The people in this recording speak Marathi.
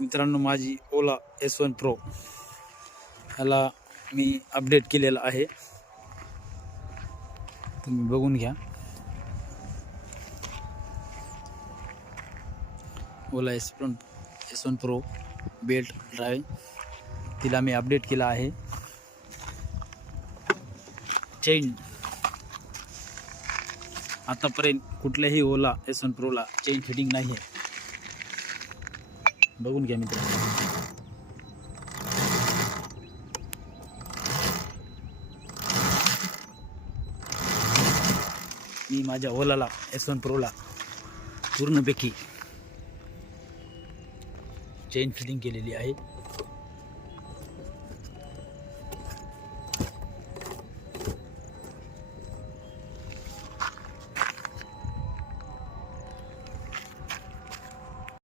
मित्रांनो, माझी ओला S1 Pro ह्याला मी अपडेट केलेला आहे, तुम्ही बघून घ्या. ओला S1 Pro बेल्ट ड्राईव्ह तिला मी अपडेट केला आहे. चेन आतापर्यंत कुठल्याही ओला S1 Proला चेन फिटिंग नाही आहे, बघून घ्या मित्रांनो. मी माझ्या ओलाला S1 Proला पूर्णपैकी चेन फिटिंग केलेली आहे.